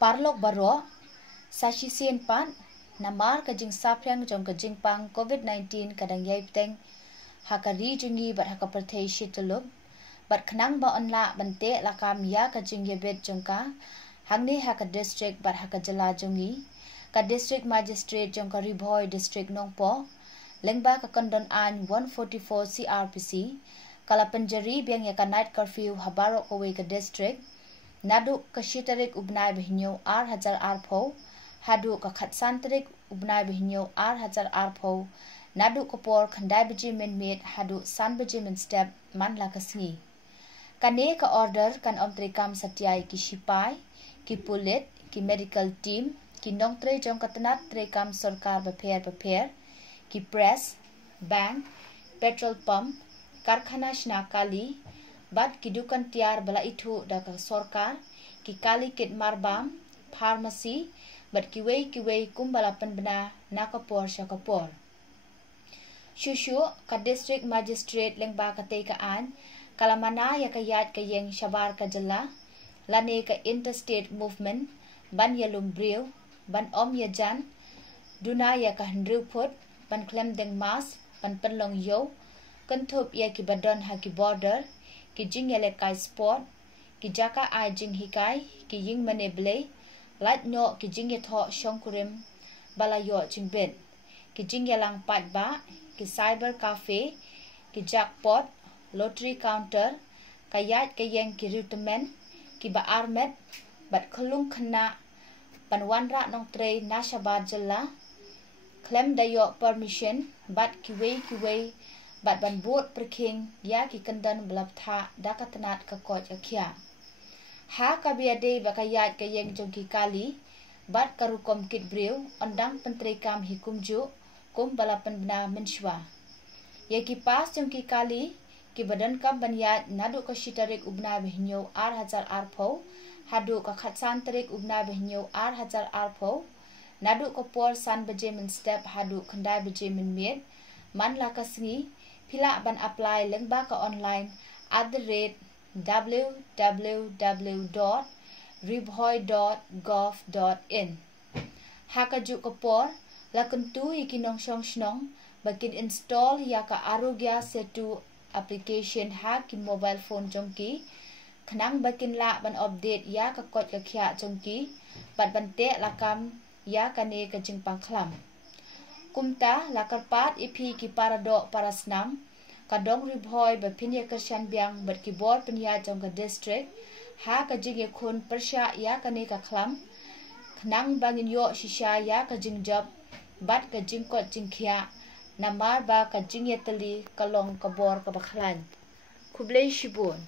parlok baro sashi sen pan namar kajing saprang jong kajing pang COVID-19 kadang yai pteng hakari jungi bat hakaperthei shitulub bat khnang ba onla bante lakam ya kajing yebet jongka hangni haka district bat haka jala jungi ka district magistrate jongka Ribhoi district nongpo lengba ka kondon an 144 CRPC kala penjari biang ya ka night curfew habaro kowe ka district nadu ka shitarik ubnai behinyo R1000 arpo hadu ka khatsantarik ubnai behinyo R1000 arpo nadu ko por khandai beji men met hadu san beji men step man la kasngi kane ka order kan omtre kam satyai ki sipai ki pulit ki medical team ki nongtre jong katanat tre kam sarkar beper ki press bank petrol pump karkhana shnakali bat ki dukan tiar bala itu da ka sarkar ki kali kit marbam pharmacy bat ki wei kumbala penbena nakapor syakapor shushu ka district magistrate lengba ka te ka an kalamana ya ka yat ka yeng shabar ka jala lane ka interstate movement ban yalum brew ban om ya jan duna ya ka hendru put ban klem deng mas ban penlong yo kanthop ya ki badon ha ki border ki jing ya le kai sport ki jaka ai jing hikai ki ying mane blei lat no ki jing ya tho shongkurim bala yo jingbet ki jing ya lang pat ba ki cyber cafe ki jackpot lottery counter kayat kayeng ki recruitment ki ba armet bat khulung khna panwanra nong tre nashabad jalla claim dayo permission bat ki wei bat ban bot perking ya ki kandan blabtha dakatanat ka koj akhya ha ka biade bakayat kayeng jongki kali bat karukom kit brew ondang pentre kam hikumju kum balapan bena menshwa ya ki pas jongki kali ki badan kam banyat nadu ka shitarik ubna behinyo R1000 arpo hadu ka khatsan tarik ubna behinyo R1000 arpo nadu ka por san beje men step hadu khandai beje men met man la kasngi pila ban apply lengba ka online @www.ribhoi.gov.in haka ju ka por la kuntu ikinong snong bakin install ya ka arogya setu application ha ki mobile phone jongki khnang bakin la ban update ya ka kot ka khya jongki bat bante lakam ya kane ka jingpang khlam kumta lakarpat ipi ki parado parasnam kadong Ribhoi ba phinya kashan biang bat ki bor penya jong ka district ha ka jige khun persha ya kane ka khlam khnang bangin yo shisha ya ka jingjab bat ka jingkot jingkhya namar ba ka jingyetali kalong kabor ka bakhlan kublei shibun